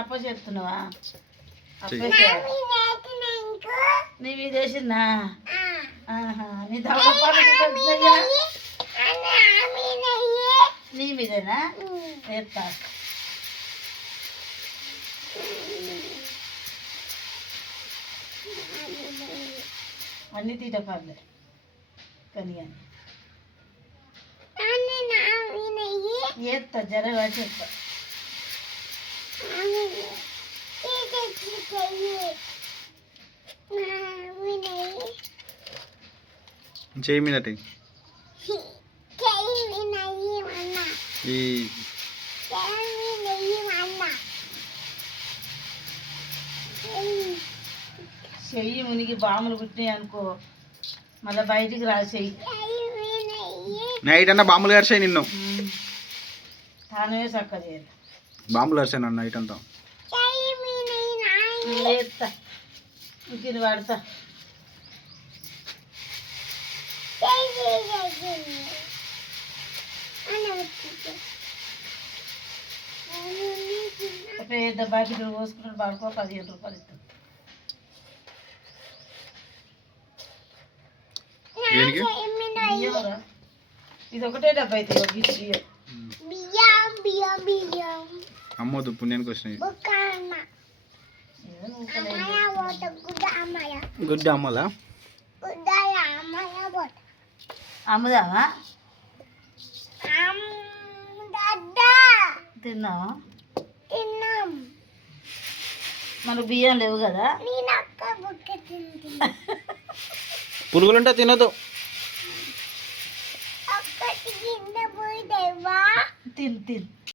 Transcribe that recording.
అప్ప చెప్తున్నావా? నీ మీద వేసిందా? నీ నీ మీదేనా వేస్తా. అన్నీ తీటపర్లే కానీ వేస్తా జరగా చెప్తా. చేయి మీద చెయ్యి మునిగి బాములు పుట్టినాయి అనుకో, మళ్ళీ బయటికి రా. చెయ్యి నైట్ అన్నా బాంబులు కరిచాయి నిన్ను. తానే చక్క చేయాలి. బాంబులు కరిచాయి నన్ను నైట్ అంతా. వేస్తా ఇంక వాడతా. పెద్ద బాకెట్ పోసుకున్నాడు పడుకో, 15 రూపాయలు ఇస్తాం. ఇది ఒకటే డబ్బా అయితే అమ్మోదు పుణ్యానికి వచ్చినాయి. గుడ్డ అమ్మలా అమ్ముదామా? తిన్నావా? మనకు బియ్యం లేవు కదా. పురుగులుంటే తినదు. తిన్ తిన్